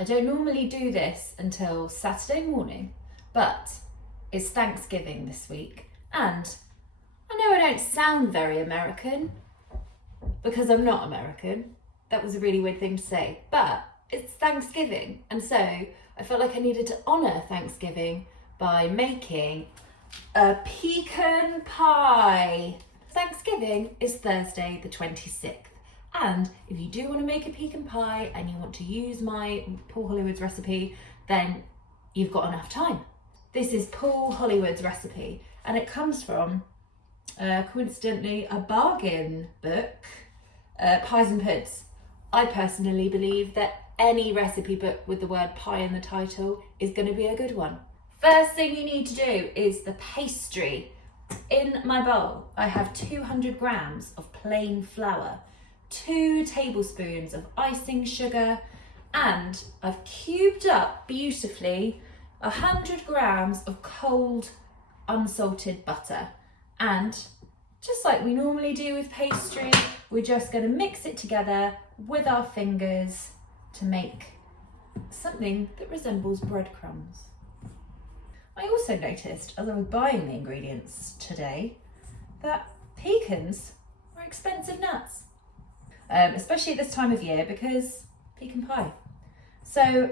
I don't normally do this until Saturday morning, but it's Thanksgiving this week, and I know I don't sound very American because I'm not American. That was a really weird thing to say, but it's Thanksgiving, and so I felt like I needed to honour Thanksgiving by making a pecan pie. Thanksgiving is Thursday the 26th. And if you do want to make a pecan pie and you want to use my Paul Hollywood's recipe, then you've got enough time. This is Paul Hollywood's recipe, and it comes from, coincidentally, a bargain book, Pies and Puds. I personally believe that any recipe book with the word pie in the title is going to be a good one. First thing you need to do is the pastry. In my bowl, I have 200 grams of plain flour, 2 tablespoons of icing sugar, and I've cubed up beautifully 100 grams of cold unsalted butter. And just like we normally do with pastry, we're just going to mix it together with our fingers to make something that resembles breadcrumbs. I also noticed as I was buying the ingredients today that pecans are expensive nuts. Especially at this time of year because pecan pie. So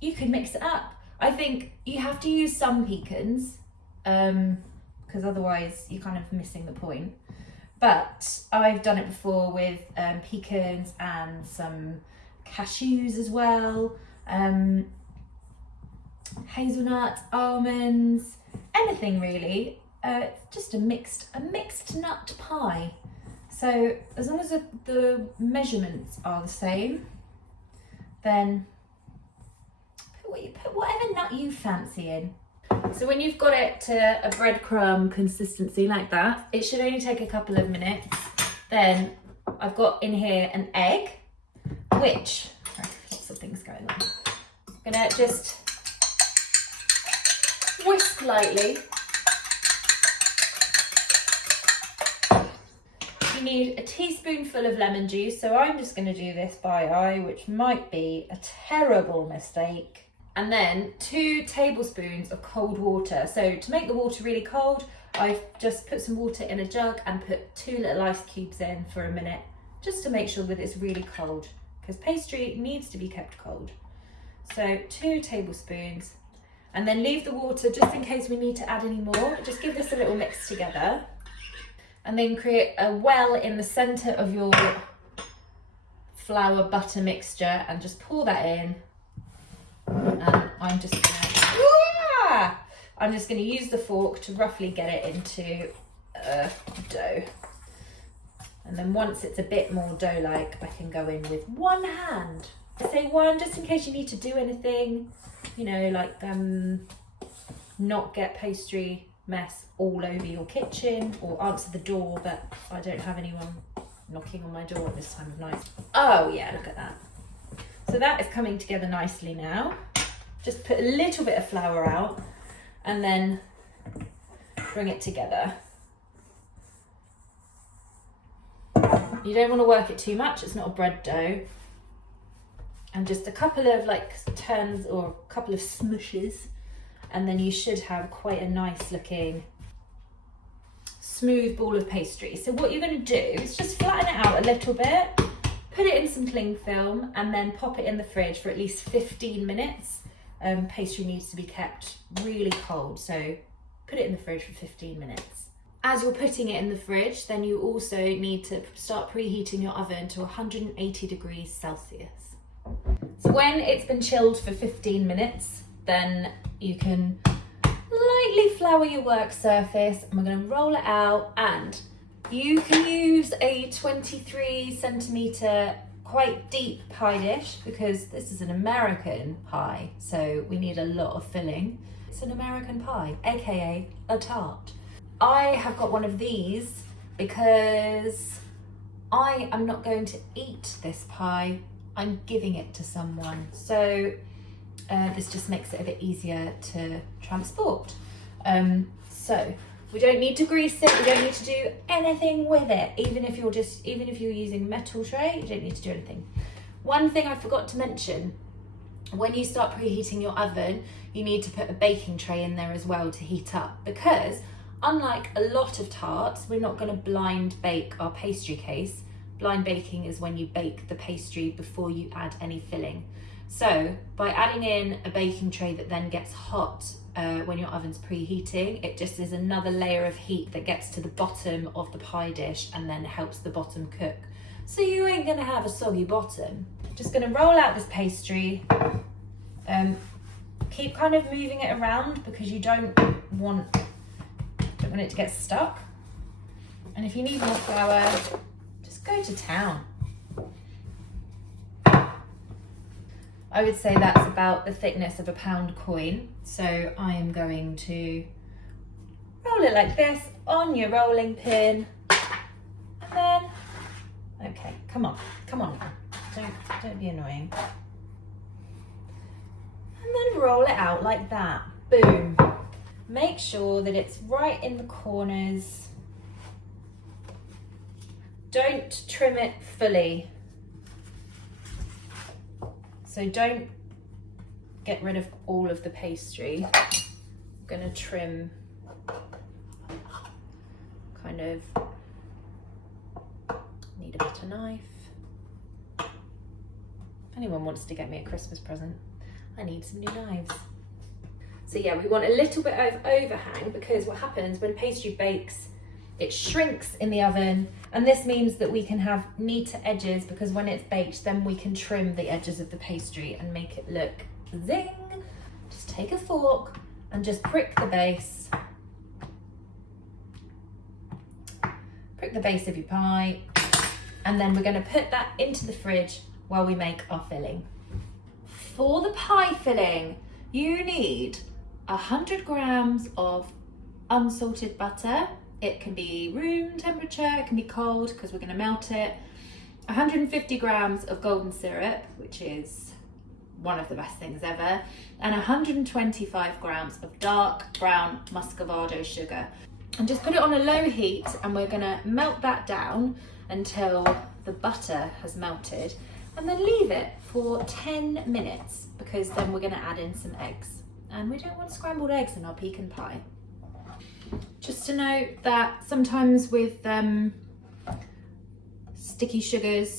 you could mix it up. I think you have to use some pecans because otherwise you're kind of missing the point. But I've done it before with pecans and some cashews as well, hazelnuts, almonds, anything really. Just a mixed nut pie. So as long as the measurements are the same, then put whatever nut you fancy in. So when you've got it to a breadcrumb consistency like that, it should only take a couple of minutes. Then I've got in here an egg, which, sorry, lots of things going on. I'm gonna just whisk lightly. You need a teaspoonful of lemon juice, so I'm just going to do this by eye, which might be a terrible mistake. And then 2 tablespoons of cold water. So to make the water really cold, I've just put some water in a jug and put 2 little ice cubes in for a minute, just to make sure that it's really cold, because pastry needs to be kept cold. So 2 tablespoons, and then leave the water just in case we need to add any more. Just give this a little mix together. And then create a well in the centre of your flour butter mixture and just pour that in. And I'm just gonna use the fork to roughly get it into a dough. And then once it's a bit more dough-like, I can go in with one hand. I say one just in case you need to do anything, you know, like not get pastry mess all over your kitchen or answer the door, but I don't have anyone knocking on my door at this time of night. Oh yeah, look at that. So that is coming together nicely now. Just put a little bit of flour out and then bring it together. You don't want to work it too much, it's not a bread dough. And just a couple of turns or a couple of smushes, and then you should have quite a nice looking smooth ball of pastry. So what you're going to do is just flatten it out a little bit, put it in some cling film, and then pop it in the fridge for at least 15 minutes. Pastry needs to be kept really cold, so put it in the fridge for 15 minutes. As you're putting it in the fridge, then you also need to start preheating your oven to 180 degrees Celsius. So when it's been chilled for 15 minutes, then you can lightly flour your work surface, and we're going to roll it out, and you can use a 23 centimetre quite deep pie dish because this is an American pie, so we need a lot of filling. It's an American pie, aka a tart. I have got one of these because I am not going to eat this pie, I'm giving it to someone. So this just makes it a bit easier to transport. So we don't need to grease it, we don't need to do anything with it. Even if you're using metal tray, you don't need to do anything. One thing I forgot to mention when you start preheating your oven, you need to put a baking tray in there as well to heat up, because unlike a lot of tarts, we're not going to blind bake our pastry case. Blind baking is when you bake the pastry before you add any filling. So by adding in a baking tray that then gets hot when your oven's preheating, it just is another layer of heat that gets to the bottom of the pie dish and then helps the bottom cook. So you ain't gonna have a soggy bottom. Just gonna roll out this pastry. Keep kind of moving it around because you don't want it to get stuck. And if you need more flour, just go to town. I would say that's about the thickness of a pound coin. So I am going to roll it like this on your rolling pin. And then, okay, come on now. Don't be annoying. And then roll it out like that, boom. Make sure that it's right in the corners. Don't trim it fully. So don't get rid of all of the pastry. I'm gonna trim kind of, need a butter knife. If anyone wants to get me a Christmas present, I need some new knives. So yeah, we want a little bit of overhang, because what happens when pastry bakes, it shrinks in the oven, and this means that we can have neater edges, because when it's baked, then we can trim the edges of the pastry and make it look zing. Just take a fork and just prick the base. Prick the base of your pie, and then we're going to put that into the fridge while we make our filling. For the pie filling, you need 100 grams of unsalted butter. It can be room temperature, it can be cold because we're going to melt it. 150 grams of golden syrup, which is one of the best things ever, and 125 grams of dark brown muscovado sugar. And just put it on a low heat, and we're going to melt that down until the butter has melted, and then leave it for 10 minutes, because then we're going to add in some eggs. And we don't want scrambled eggs in our pecan pie. Just to note that sometimes with sticky sugars,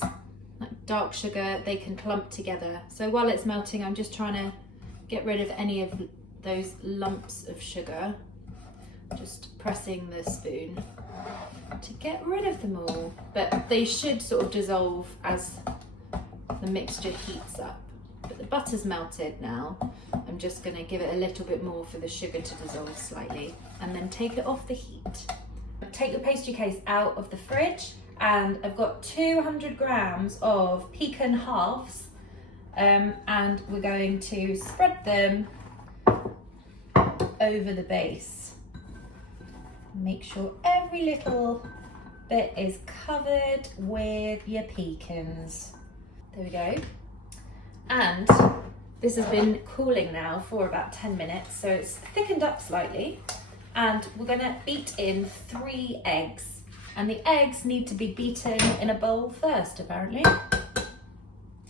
like dark sugar, they can clump together. So while it's melting, I'm just trying to get rid of any of those lumps of sugar. Just pressing the spoon to get rid of them all. But they should sort of dissolve as the mixture heats up. But the butter's melted now. I'm just going to give it a little bit more for the sugar to dissolve slightly, and then take it off the heat. Take your pastry case out of the fridge, and I've got 200 grams of pecan halves, and we're going to spread them over the base. Make sure every little bit is covered with your pecans. There we go. And this has been cooling now for about 10 minutes, so it's thickened up slightly. And we're gonna beat in 3 eggs. And the eggs need to be beaten in a bowl first, apparently.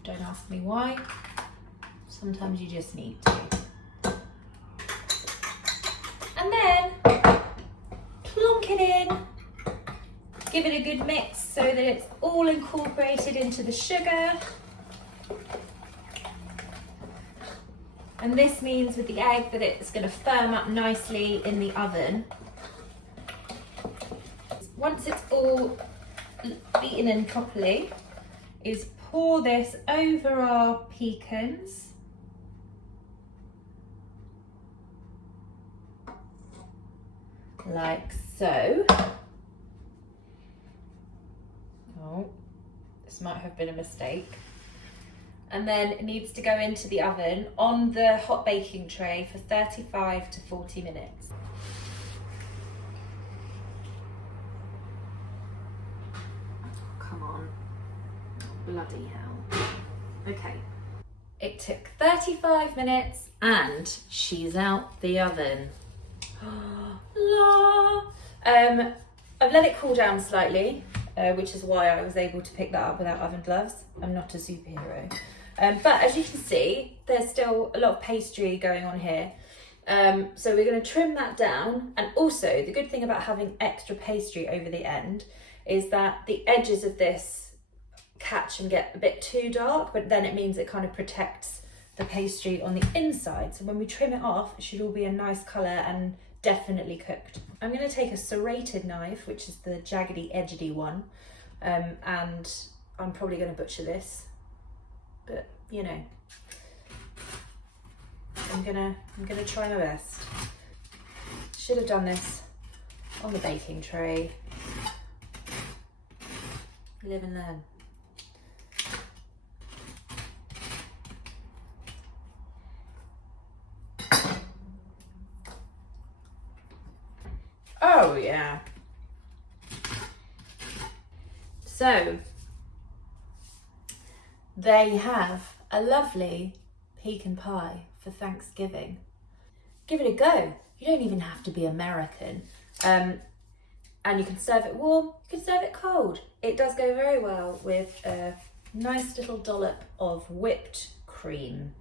Don't ask me why. Sometimes you just need to. And then plonk it in. Give it a good mix so that it's all incorporated into the sugar. And this means with the egg that it's going to firm up nicely in the oven. Once it's all beaten in properly, is pour this over our pecans. Like so. Oh, this might have been a mistake. And then it needs to go into the oven on the hot baking tray for 35 to 40 minutes. Come on, bloody hell. Okay, it took 35 minutes and she's out the oven. La. I've let it cool down slightly, which is why I was able to pick that up without oven gloves. I'm not a superhero. But as you can see, there's still a lot of pastry going on here. So we're going to trim that down. And also the good thing about having extra pastry over the end is that the edges of this catch and get a bit too dark, but then it means it kind of protects the pastry on the inside. So when we trim it off, it should all be a nice colour and definitely cooked. I'm going to take a serrated knife, which is the jaggedy, edgedy one, and I'm probably going to butcher this, but you know, I'm gonna try my best. Should have done this on the baking tray. Live and learn. Oh yeah. So there you have a lovely pecan pie for Thanksgiving. Give it a go. You don't even have to be American. And you can serve it warm, you can serve it cold. It does go very well with a nice little dollop of whipped cream.